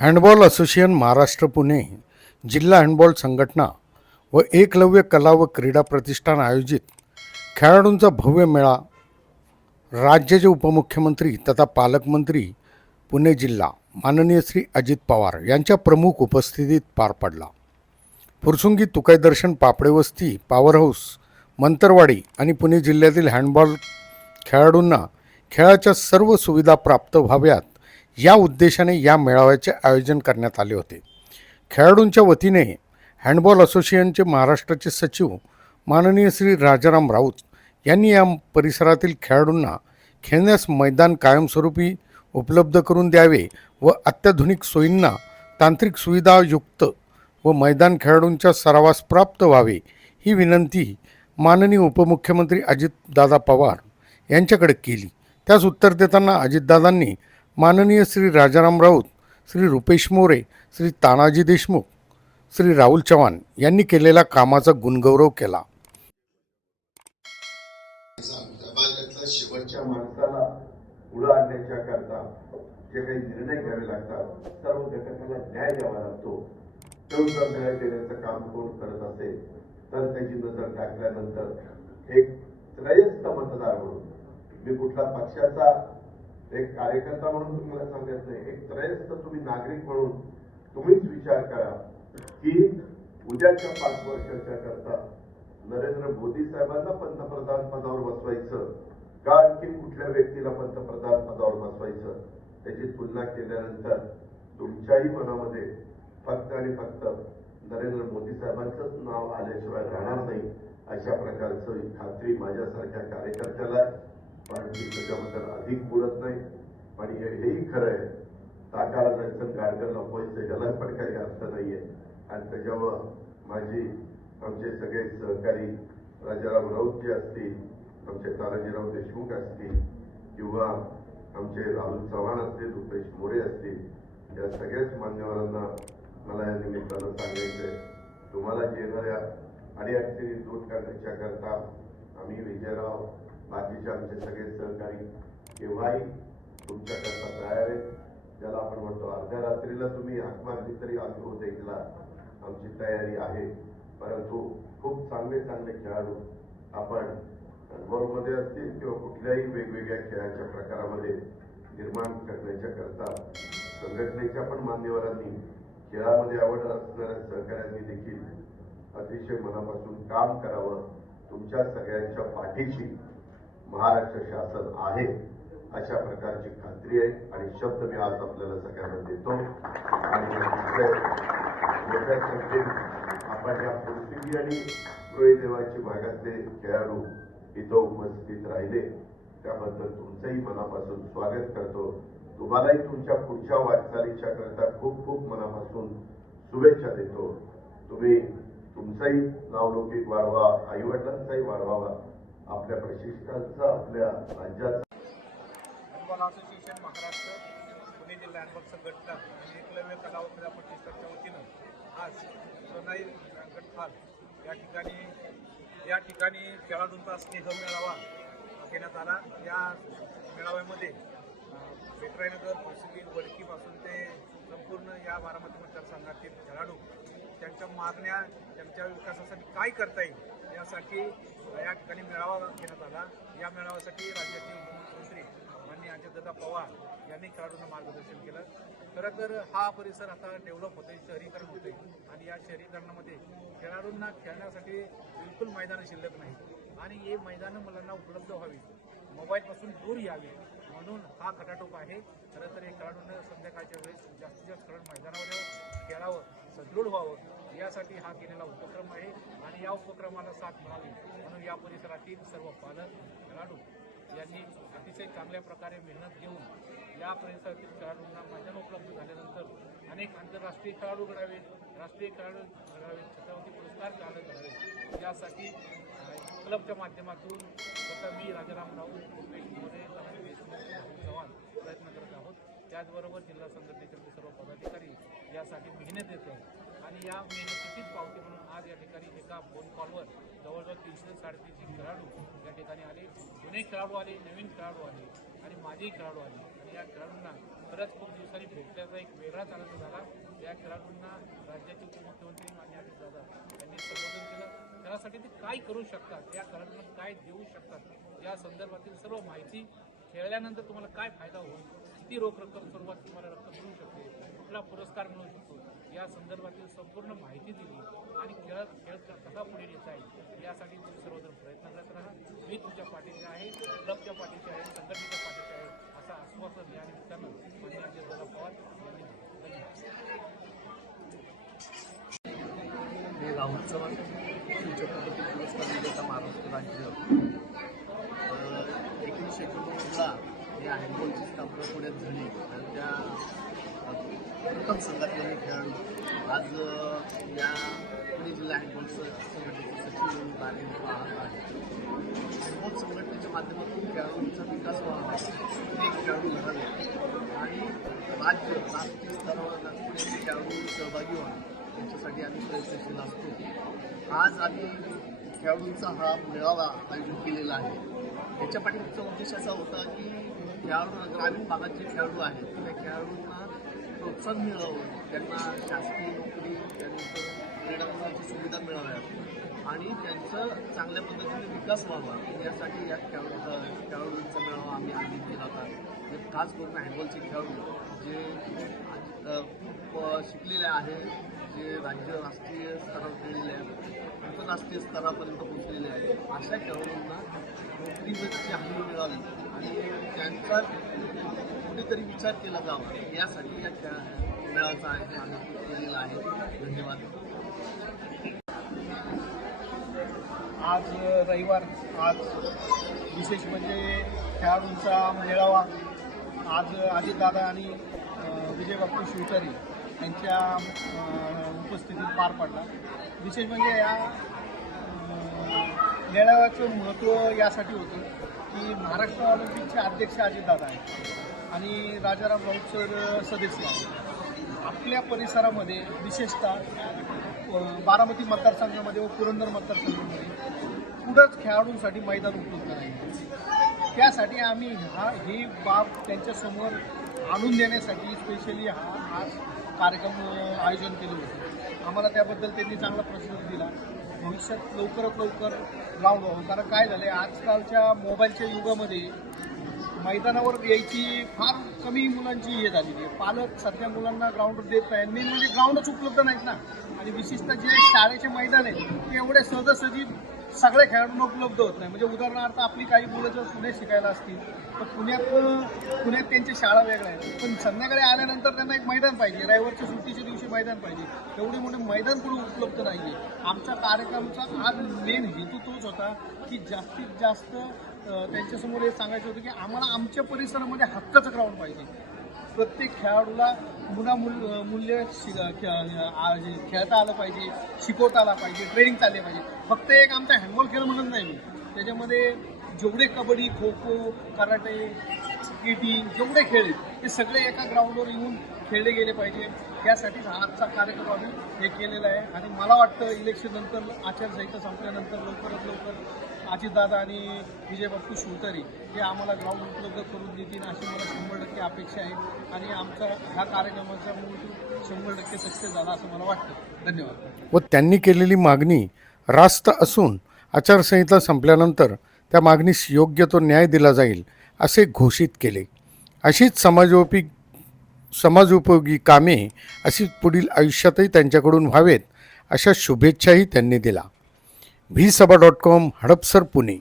Handball association Maharashtra Pune जिल्हा handball संघटना व एकलव्य कला व क्रीडा प्रतिष्ठान आयोजित खेळाडूंचा भव्य मेळा राज्याचे उपमुख्यमंत्री तथा पालकमंत्री पुणे जिल्हा माननीय श्री अजित पवार यांच्या प्रमुख उपस्थितीत पार पडला. फुरसुंगी तुकाई दर्शन पॉवर हाऊस मंतरवाडी आणि पुणे जिल्ह्यातील हँडबॉल खेळाडूंना खेळाच्या सर्व सुविधा प्राप्त व्हाव्यात या उद्देशाने या मेळाव्याचे आयोजन करण्यात आले होते. खेळाडूंच्या वतीने हँडबॉल असोसिएशनचे महाराष्ट्राचे सचिव माननीय श्री राजाराम राऊत यांनी या परिसरातील खेळाडूंना खेळण्यास मैदान कायमस्वरूपी उपलब्ध करून द्यावे व अत्याधुनिक सोयींना तांत्रिक सुविधायुक्त व मैदान खेळाडूंच्या सरावास प्राप्त व्हावे ही विनंती माननीय उपमुख्यमंत्री अजितदादा पवार यांच्याकडे केली. त्यास उत्तर देताना अजितदादांनी माननीय श्री राजाराम राऊत श्री रुपेश मोरे श्री तानाजी देशमुख श्री राहुल चव्हाण यांनी केलेल्या कामाचा गुणगौरव केला. शेवटच्या माणसाला पुढं आणण्याच्या करता जे काही निर्णय घ्यावे लागतात सर्व घटकाला न्याय द्यावा लागतो. तो जर न्याय देण्याचं काम कोण करत असेल तर त्याची नजर टाकल्यानंतर एक त्रयस्थ मतदार म्हणून मी कुठला पक्षाचा एक कार्यकर्ता म्हणून तुम्हाला सांगत नाही. एक त्रयस्थ तुम्ही नागरिक म्हणून तुम्हीच विचार करा की उद्याच्या पाच वर्षाच्या करता नरेंद्र मोदी साहेबांना पंतप्रधान पदावर बसवायचं का की कुठल्या व्यक्तीला पंतप्रधान पदावर बसवायचं? त्याची तुलना केल्यानंतर तुमच्याही मनामध्ये फक्त आणि फक्त नरेंद्र मोदी साहेबांचंच नाव आल्याशिवाय राहणार नाही अशा प्रकारचं खात्री माझ्यासारख्या कार्यकर्त्याला आणि मी त्याच्याबद्दल अधिक बोलत नाही. पण हे हेही खरं आहे ताकाला जायचं गाडकर लपवायचं ह्याला पण काही अर्थ नाहीये. आणि त्याच्यावर माझी आमचे सगळे सहकारी राजाराम राऊत जे असतील आमचे तानाजीराव देशमुख असतील किंवा आमचे राहुल चव्हाण असतील रुपेश मोरे असतील या सगळ्याच मान्यवरांना मला या निमित्तानं सांगायचंय. तुम्हाला येणाऱ्या अडीअडचणी दूर करण्याच्या करता आम्ही विजयराव बाकीचे आमचे सगळे सहकारी केव्हाही तुमच्याकरता तयार आहेत ज्याला आपण म्हणतो अर्ध्या रात्रीला तुम्ही हाक मारली तरी आम्ही हो आमची तयारी आहे. परंतु खूप चांगले चांगले खेळाडू आपण मध्ये असतील किंवा कुठल्याही वेगवेगळ्या खेळाच्या प्रकारामध्ये निर्माण करण्याच्या करता संघटनेच्या पण मान्यवरांनी खेळामध्ये आवड असणाऱ्या सहकाऱ्यांनी देखील अतिशय मनापासून काम करावं. तुमच्या सगळ्यांच्या पाठीशी महाराष्ट्र शासन आहे अशा प्रकारची खात्री आहे. आणि शब्द मी आज आपल्याला सगळ्यांना देतो. आणि आपण या पृथ्वी आणि गृहदेवाची भागातले खेळाडू इथं उपस्थित राहिले. त्याबद्दल तुमचंही मनापासून स्वागत करतो. तुम्हालाही तुमच्या पुढच्या वाटचालीच्या करता खूप खूप मनापासून शुभेच्छा देतो. तुम्ही तुमचाही नावलौकिक वाढवा आई वडिलांचाही वाढवावा. आपल्या प्रशिक्षकांचा आपल्या राज्याचा. हँडबॉल असोसिएशन महाराष्ट्र पुणे जिल्हा हँडबॉल संघटना आणि एकलव्य कला व क्रीडा प्रतिष्ठानच्या वतीनं आज सोनाई व्यंकट या ठिकाणी या ठिकाणी खेळाडूंचा स्नेह मेळावा घेण्यात आला. या मेळाव्यामध्ये अं, बेटराईनगर वडकीपासून ते संपूर्ण या बारामती मतदारसंघातील खेळाडू त्यांच्या मागण्या त्यांच्या विकासासाठी काय करता येईल यासाठी या ठिकाणी मेळावा घेण्यात आला. या मेळाव्यासाठी राज्याचे उपमुख्यमंत्री माननीय अजितदादा पवार यांनी खेळाडूंना मार्गदर्शन केलं. खरं तर हा परिसर आता डेव्हलप होतोय शहरीकरण होतंय. आणि या शहरीकरणामध्ये खेळाडूंना खेळण्यासाठी बिलकुल मैदानं शिल्लक नाही आणि हे मैदानं मुलांना उपलब्ध व्हावी मोबाईलपासून दूर यावे म्हणून हा खटाटोप आहे. खरं तर हे खेळाडूंना संध्याकाळच्या वेळेस जास्तीत जास्त खेळ मैदानावर खेळावं सदृढ व्हावं यासाठी हा केलेला उपक्रम आहे आणि या उपक्रमाला साथ मिळावी म्हणून या परिसरातील सर्व पालक खेळाडू यांनी अतिशय चांगल्या प्रकारे मेहनत घेऊन या परिसरातील खेळाडूंना मैदान उपलब्ध झाल्यानंतर अनेक आंतरराष्ट्रीय खेळाडू घडावेत राष्ट्रीय खेळाडू घडावेत छत्रपती पुरस्कार खेळाडू घडावे यासाठी क्लबच्या माध्यमातून स्वतः मी राजाराम राऊत रुपेश मोरे देशमुख चव्हाण प्रयत्न करत आहोत. त्याचबरोबर जिल्हा संघटनेचे सर्व पदाधिकारी यासाठी मेहनत देत आहेत आणि या मेहनतीचीच पावती म्हणून आज या ठिकाणी एका फोन कॉलवर जवळजवळ तीनशे साडेतीनशे खेळाडू या ठिकाणी आले. जुने खेळाडू आले नवीन खेळाडू आले आणि माझेही खेळाडू आले. आणि या खेळाडूंना खरंच खूप दिवसांनी भेटल्याचा एक वेगळाच आनंद झाला. या खेळाडूंना राज्याचे उपमुख्यमंत्री मान्य आदेश दादा यांनी संबोधन केलं. त्यासाठी ते काय करू शकतात? या घरातून काय देऊ शकतात? या संदर्भातील सर्व माहिती खेळल्यानंतर तुम्हाला काय फायदा होईल? किती रोख रक्कम स्वरूपात तुम्हाला रक्कम मिळू शकते? कुठला पुरस्कार मिळू शकतो? या संदर्भातील संपूर्ण माहिती दिली आणि खेळ खेळ कसा पुढे नेता येईल? यासाठी तुम्ही सर्वजण प्रयत्न करत राहा. मी तुमच्या पाठीशी आहे. क्लबच्या पाठीशी आहे. संघटनेच्या पाठीशी आहे. असं आश्वासन या निमित्तानं अजितदादा पवार यांनी धन्यवाद. मी राहुल चव्हाण श्री छत्रपती पुरस्कार विजेता महाराष्ट्र राज्य. एकोणीसशे एकोणनव्वदला या हँडबॉलची स्थापना पुण्यात झाली. आणि त्या प्रथम संघातले हे खेळाडू आज या पुणे जिल्हा हँडबॉल संघटनेचे सचिव म्हणून कार्यरत पाहत हँडबॉल संघटनेच्या माध्यमातून खेळाडूंचा विकास व्हावा. अनेक खेळाडू घडावे आणि राज्य राष्ट्रीय स्तरावर पुण्याचे खेळाडू सहभागी व्हावे. याच्यासाठी आम्ही प्रयत्नशील असतो. आज आम्ही खेळाडूंचा हा मेळावा आयोजित केलेला आहे. याच्या पाठीमागचा उद्देश असा होता की खेळाडू ग्रामीण भागात जे खेळाडू आहेत त्या खेळाडूंना प्रोत्साहन मिळावं त्यांना शासकीय नोकरी त्यानंतर क्रीडांची सुविधा मिळाव्यात आणि त्यांचं चांगल्या पद्धतीने विकास व्हावा. यासाठी या खेळाडू खेळाडूंचा मेळावा आम्ही आयोजित केला होता. खास करून हँडबॉलचे खेळाडू जे शिकलेले आहे जे राज्य राष्ट्रीय स्तरावर गेलेले आहेत आंतरराष्ट्रीय स्तरापर्यंत पोहोचलेले आहेत. अशा खेळाडूंना नोकरीची हमी मिळावी. आणि त्यांचा कुठेतरी विचार केला जावा. यासाठी या खेळा खेळाचा आयोजन केलेला आहे. धन्यवाद. आज रविवार. आज विशेष म्हणजे खेळाडूंचा मेळावा. आज अजितदादा आणि विजय बापू शिवतारी यांच्या उपस्थितीत पार पडला. विशेष म्हणजे या मेळाव्याचं महत्त्व यासाठी होतं की महाराष्ट्र ऑलिम्पिकचे अध्यक्ष अजितदादा आहेत आणि राजाराम राऊत सर सदस्य आहेत. आपल्या परिसरामध्ये विशेषतः बारामती मतदारसंघामध्ये व पुरंदर मतदारसंघामध्ये पुढंच खेळाडूंसाठी मैदान उपलब्ध नाही. त्यासाठी आम्ही हा ही बाब त्यांच्यासमोर आणून देण्यासाठी स्पेशली हा आज कार्यक्रम आयोजन केलं होतं. आम्हाला त्याबद्दल त्यांनी चांगला प्रतिसाद दिला. भविष्यात लवकरात लवकर ग्राउंड व्हावं कारण काय झालं आहे आजकालच्या मोबाईलच्या युगामध्ये मैदानावर यायची फार कमी मुलांची हे झालेली आहे. पालक सध्या मुलांना ग्राउंडवर देत नाही. मेन म्हणजे ग्राउंडच उपलब्ध नाहीत ना. आणि विशेषतः जे शाळेचे मैदान आहेत ते एवढे सहजासहजी सगळ्या खेळाडूंना उपलब्ध होत नाही. म्हणजे उदाहरणार्थ आपली काही मुलं जर पुण्यात शिकायला असतील तर पुण्यात पुण्यात त्यांची शाळा वेगळ्या आहेत. पण संध्याकाळी आल्यानंतर त्यांना एक मैदान पाहिजे. रविवारच्या सुट्टीच्या दिवशी मैदान पाहिजे. एवढे मोठे मैदान कुठे उपलब्ध नाही आहे आमच्या कार्यक्रमाचा आज मेन हेतू तोच होता की जास्तीत जास्त त्यांच्यासमोर हे सांगायचं होतं की आम्हाला आमच्या परिसरामध्ये हक्काचं ग्राउंड पाहिजे. प्रत्येक खेळाडूला मुला मूल मूल्य शि- खेळता आलं पाहिजे शिकवता आला पाहिजे ट्रेनिंग चालले पाहिजे. फक्त एक आमचा हँडबॉल खेळ म्हणत नाही मी. त्याच्यामध्ये जेवढे कबड्डी खो खो कराटे स्केटिंग जेवढे खेळ आहेत ते सगळे एका ग्राउंडवर येऊन खेळले गेले पाहिजे. त्यासाठीच आजचा कार्यक्रम आम्ही हे केलेला आहे. आणि मला वाटतं इलेक्शन नंतर आचारसंहिता संपल्यानंतर लवकरात लवकर अजितदादा आणि विजय बापू शिवतारी हे आम्हाला ग्राउंड उपलब्ध करून देतील अशी मला शंभर टक्के अपेक्षा आहे. आणि आमचा ह्या कार्यक्रमाचा मूळ शंभर टक्के सक्सेस झाला असं मला वाटतं. धन्यवाद. व त्यांनी केलेली मागणी रास्त असून आचारसंहिता संपल्यानंतर त्या मागणीस योग्य तो न्याय दिला जाईल असे घोषित केले. अशीच समाजोपी समाजोपयोगी कामे अशी पुढील आयुष्यातही त्यांच्याकडून व्हावेत अशा शुभेच्छाही त्यांनी दिला व्ही सभा डॉट कॉम हडपसर पुणे.